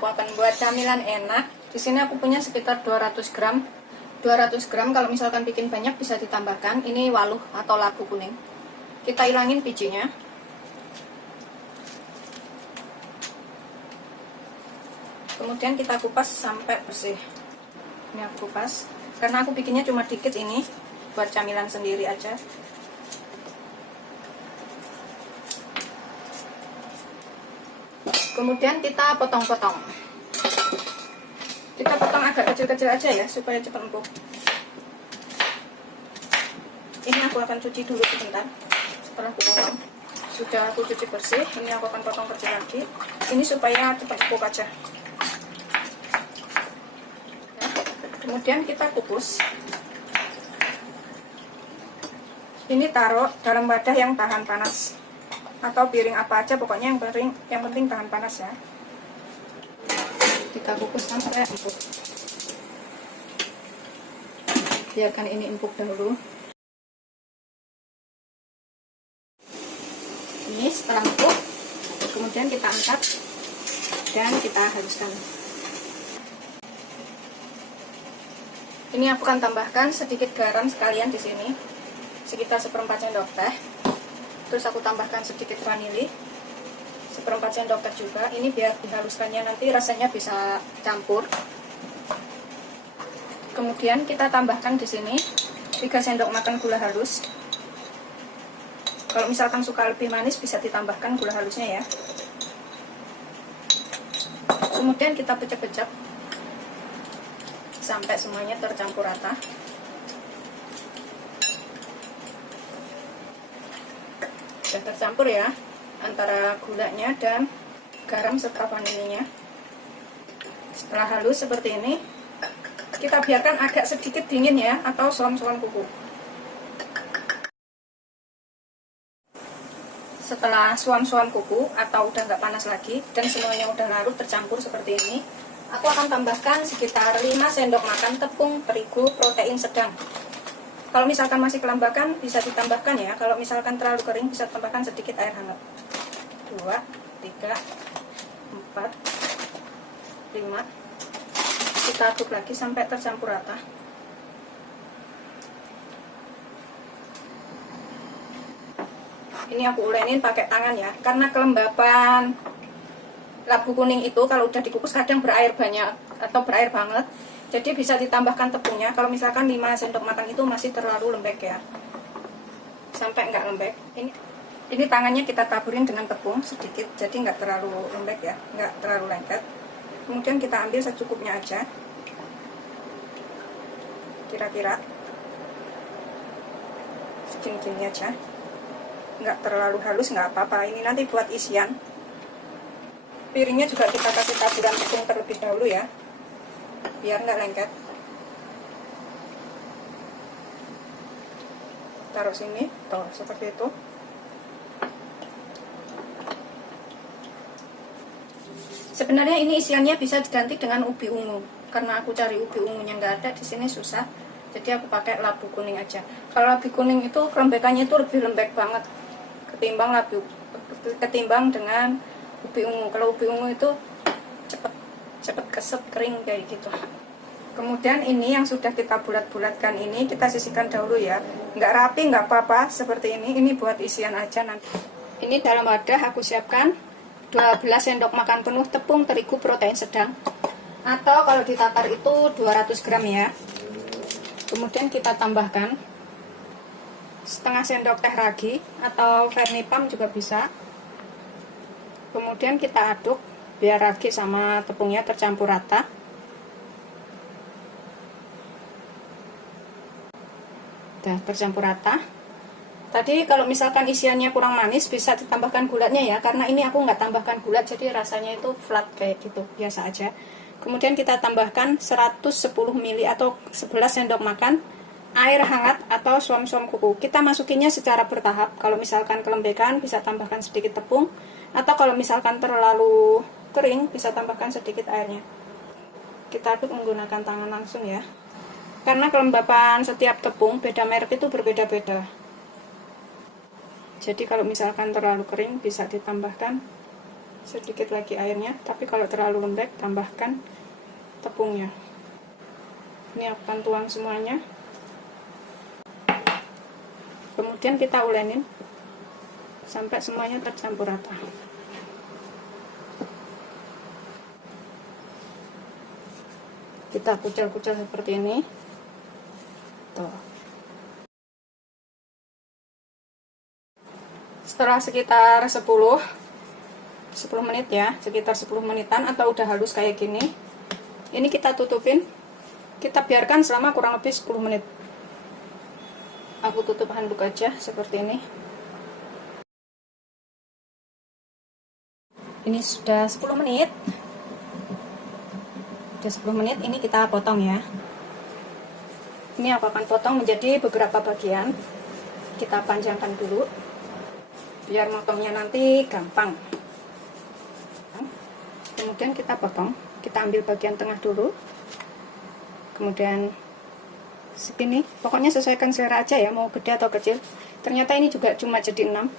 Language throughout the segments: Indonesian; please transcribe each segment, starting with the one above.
aku akan buat camilan enak. Di sini aku punya sekitar 200 gram. 200 gram kalau misalkan bikin banyak bisa ditambahkan. Ini waluh atau labu kuning. Kita hilangin bijinya. Kemudian kita kupas sampai bersih. Ini aku kupas. Karena aku bikinnya cuma dikit ini, buat camilan sendiri aja. Kemudian kita potong-potong. Kita potong agak kecil-kecil aja ya, supaya cepat empuk. Ini aku akan cuci dulu sebentar. Setelah aku potong, sudah aku cuci bersih. Ini aku akan potong kecil lagi. Ini supaya cepat empuk aja. Kemudian kita kukus. Ini taruh dalam wadah yang tahan panas atau piring apa aja, pokoknya yang penting tahan panas ya. Kita kukus sampai empuk. Biarkan ini empuk dahulu. Ini setelah empuk, kemudian kita angkat dan kita haluskan. Ini aku akan tambahkan sedikit garam sekalian di sini, sekitar 1/4 sendok teh. Terus aku tambahkan sedikit vanili, 1/4 sendok teh juga. Ini biar dihaluskannya nanti rasanya bisa campur. Kemudian kita tambahkan di sini 3 sendok makan gula halus. Kalau misalkan suka lebih manis bisa ditambahkan gula halusnya ya. Kemudian kita pecah-pecah sampai semuanya tercampur rata. Sudah tercampur ya antara gulanya dan garam serta vanilinya. Setelah halus seperti ini, kita biarkan agak sedikit dingin ya, atau suam-suam kuku. Setelah suam-suam kuku atau udah nggak panas lagi dan semuanya udah larut tercampur seperti ini, aku akan tambahkan sekitar 5 sendok makan tepung terigu protein sedang. Kalau misalkan masih kelembakan bisa ditambahkan ya. Kalau misalkan terlalu kering bisa tambahkan sedikit air hangat. 2, 3, 4, 5. Kita aduk lagi sampai tercampur rata. Ini aku ulenin pakai tangan ya. Karena kelembapan labu kuning itu kalau udah dikukus kadang berair banyak atau berair banget. Jadi bisa ditambahkan tepungnya. Kalau misalkan 5 sendok makan itu masih terlalu lembek ya, sampai nggak lembek. Ini tangannya kita taburin dengan tepung sedikit, jadi nggak terlalu lembek ya, nggak terlalu lengket. Kemudian kita ambil secukupnya aja, kira-kira segini-gini aja, nggak terlalu halus, nggak apa-apa. Ini nanti buat isian. Piringnya juga kita kasih taburan tepung terlebih dahulu ya, biar nggak lengket. Taruh sini, tuh seperti itu. Sebenarnya ini isiannya bisa diganti dengan ubi ungu, karena aku cari ubi ungunya nggak ada di sini susah, jadi aku pakai labu kuning aja. Kalau labu kuning itu kelembekannya itu lebih lembek banget ketimbang dengan ubi ungu. Kalau ubi ungu itu cepet keset, kering kayak gitu. Kemudian ini yang sudah kita bulat-bulatkan ini kita sisihkan dahulu ya. Nggak rapi nggak apa-apa, seperti ini. Ini buat isian aja nanti. Ini dalam wadah aku siapkan 12 sendok makan penuh tepung terigu protein sedang, atau kalau ditatar itu 200 gram ya. Kemudian kita tambahkan setengah sendok teh ragi atau vernipam juga bisa. Kemudian kita aduk biar ragi sama tepungnya tercampur rata. Udah tercampur rata. Tadi kalau misalkan isiannya kurang manis bisa ditambahkan gulanya ya, karena ini aku nggak tambahkan gula jadi rasanya itu flat kayak gitu, biasa aja. Kemudian kita tambahkan 110 ml atau 11 sendok makan air hangat atau suam-suam kuku. Kita masukinnya secara bertahap. Kalau misalkan kelembekan bisa tambahkan sedikit tepung, atau kalau misalkan terlalu kering bisa tambahkan sedikit airnya. Kita aduk menggunakan tangan langsung ya, karena kelembapan setiap tepung beda merek itu berbeda-beda. Jadi kalau misalkan terlalu kering bisa ditambahkan sedikit lagi airnya, tapi kalau terlalu lembek tambahkan tepungnya. Ini aku akan tuang semuanya, kemudian kita ulenin sampai semuanya tercampur rata. Kita kucel-kucel seperti ini. Tuh. Setelah sekitar 10 menit ya, sekitar 10 menitan atau udah halus kayak gini, ini kita tutupin, kita biarkan selama kurang lebih 10 menit. Aku tutup handuk aja seperti ini. Ini sudah 10 menit. Sudah 10 menit, ini kita potong ya. Ini aku akan potong menjadi beberapa bagian. Kita panjangkan dulu biar motongnya nanti gampang. Kemudian kita potong, kita ambil bagian tengah dulu, kemudian segini, pokoknya sesuaikan selera aja ya, mau gede atau kecil. Ternyata ini juga cuma jadi 6.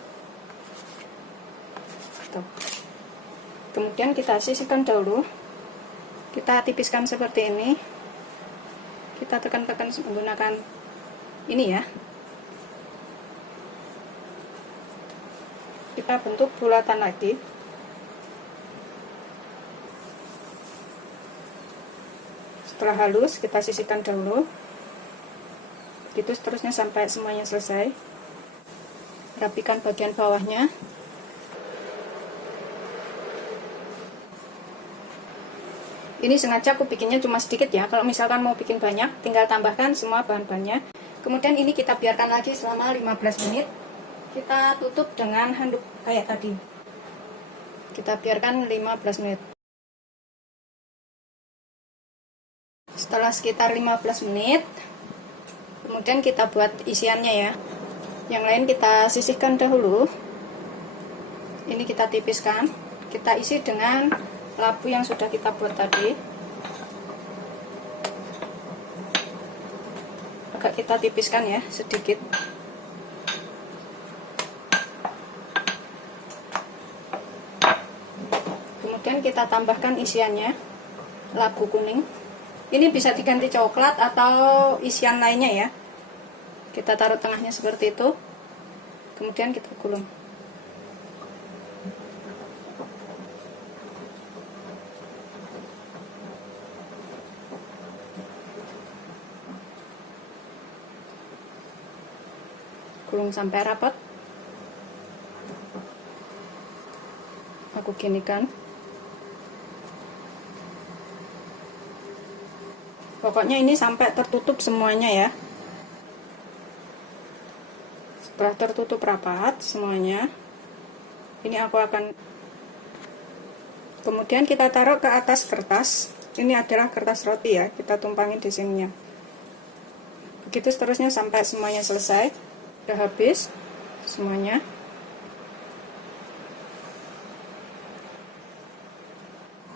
Tuh. Kemudian kita sisihkan dahulu, kita tipiskan seperti ini, kita tekan-tekan menggunakan ini ya, kita bentuk bulatan lagi. Setelah halus, kita sisihkan dahulu. Gitu seterusnya sampai semuanya selesai. Rapikan bagian bawahnya. Ini sengaja aku bikinnya cuma sedikit ya. Kalau misalkan mau bikin banyak, tinggal tambahkan semua bahan-bahannya. Kemudian ini kita biarkan lagi selama 15 menit. Kita tutup dengan handuk kayak tadi. Kita biarkan 15 menit. Setelah sekitar 15 menit, kemudian kita buat isiannya ya. Yang lain kita sisihkan dahulu. Ini kita tipiskan. Kita isi dengan labu yang sudah kita buat tadi. Agak kita tipiskan ya, sedikit. Kemudian kita tambahkan isiannya, labu kuning. Ini bisa diganti coklat atau isian lainnya ya. Kita taruh tengahnya seperti itu. Kemudian kita gulung. Gulung sampai rapat. Aku ginikan. Pokoknya ini sampai tertutup semuanya ya. Setelah tertutup rapat semuanya, ini aku akan, kemudian kita taruh ke atas kertas. Ini adalah kertas roti ya, kita tumpangin di sininya. Begitu seterusnya sampai semuanya selesai. Sudah habis semuanya.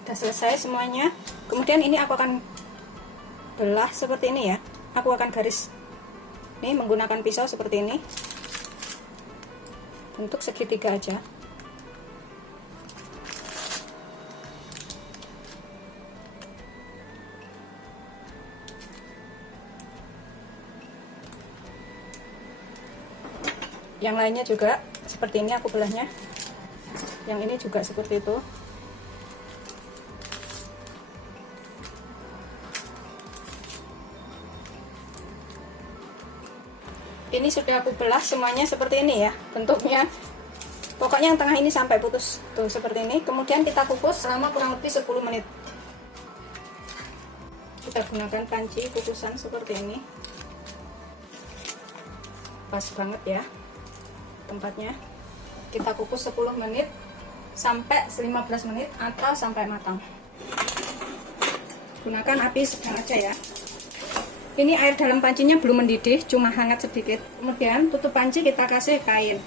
Sudah selesai semuanya. Kemudian ini aku akan belah seperti ini ya. Aku akan garis ini menggunakan pisau seperti ini, bentuk segitiga aja. Yang lainnya juga seperti ini aku belahnya. Yang ini juga seperti itu. Ini sudah aku belah semuanya seperti ini ya bentuknya. Pokoknya yang tengah ini sampai putus tuh seperti ini. Kemudian kita kukus selama kurang lebih 10 menit. Kita gunakan panci kukusan seperti ini. Pas banget ya tempatnya. Kita kukus 10 menit sampai 15 menit atau sampai matang. Gunakan api sedang aja ya. Ini air dalam pancinya belum mendidih, cuma hangat sedikit. Kemudian tutup panci kita kasih kain.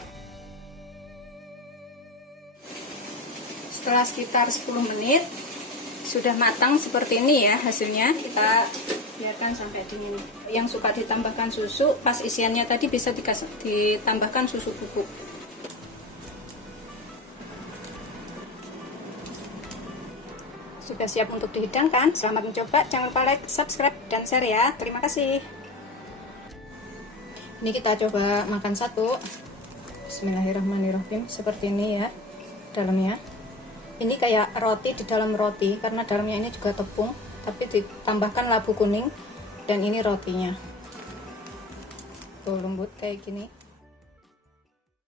Setelah sekitar 10 menit sudah matang seperti ini ya hasilnya. Kita biarkan sampai dingin. Yang suka ditambahkan susu, pas isiannya tadi bisa ditambahkan susu bubuk. Sudah siap untuk dihidangkan. Selamat mencoba. Jangan lupa like, subscribe, dan share ya. Terima kasih. Ini kita coba makan satu. Bismillahirrahmanirrahim. Seperti ini ya dalamnya. Ini kayak roti di dalam roti, karena dalamnya ini juga tepung, tapi ditambahkan labu kuning. Dan ini rotinya tuh lembut kayak gini.